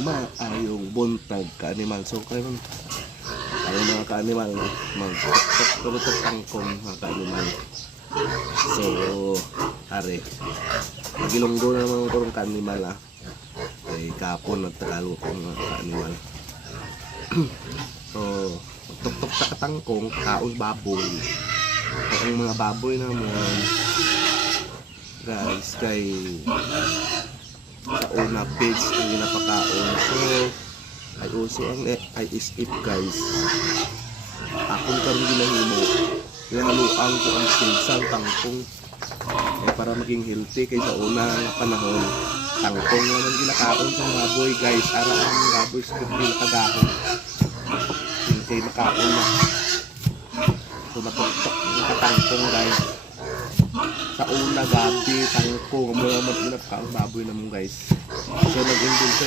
maayong buntag ka-animal. So karon ayo mga ka-animal magtutok tangkong mga ka-animal. So are magilunggo na mga kurong ka-animal kay kapon at tagalukong mga ka-animal. So tuktok ta katangkong kaon baboy. Ang mga baboy naman guys kay sa una page ang ginapakaon. So ay uso ang ay isip guys. Akong karon ginahimo haluan ko ang pinsang tangkong para maging healthy kay sa una nga panahon tangkong naman ginakaon sa baboy guys. Ara ang baboy sa pili kagahon kay makaon na. So matuktok ang tangkong guys. Sa una gabi tangkong mo naman pinapakaon baboy namon guys. So nag-invento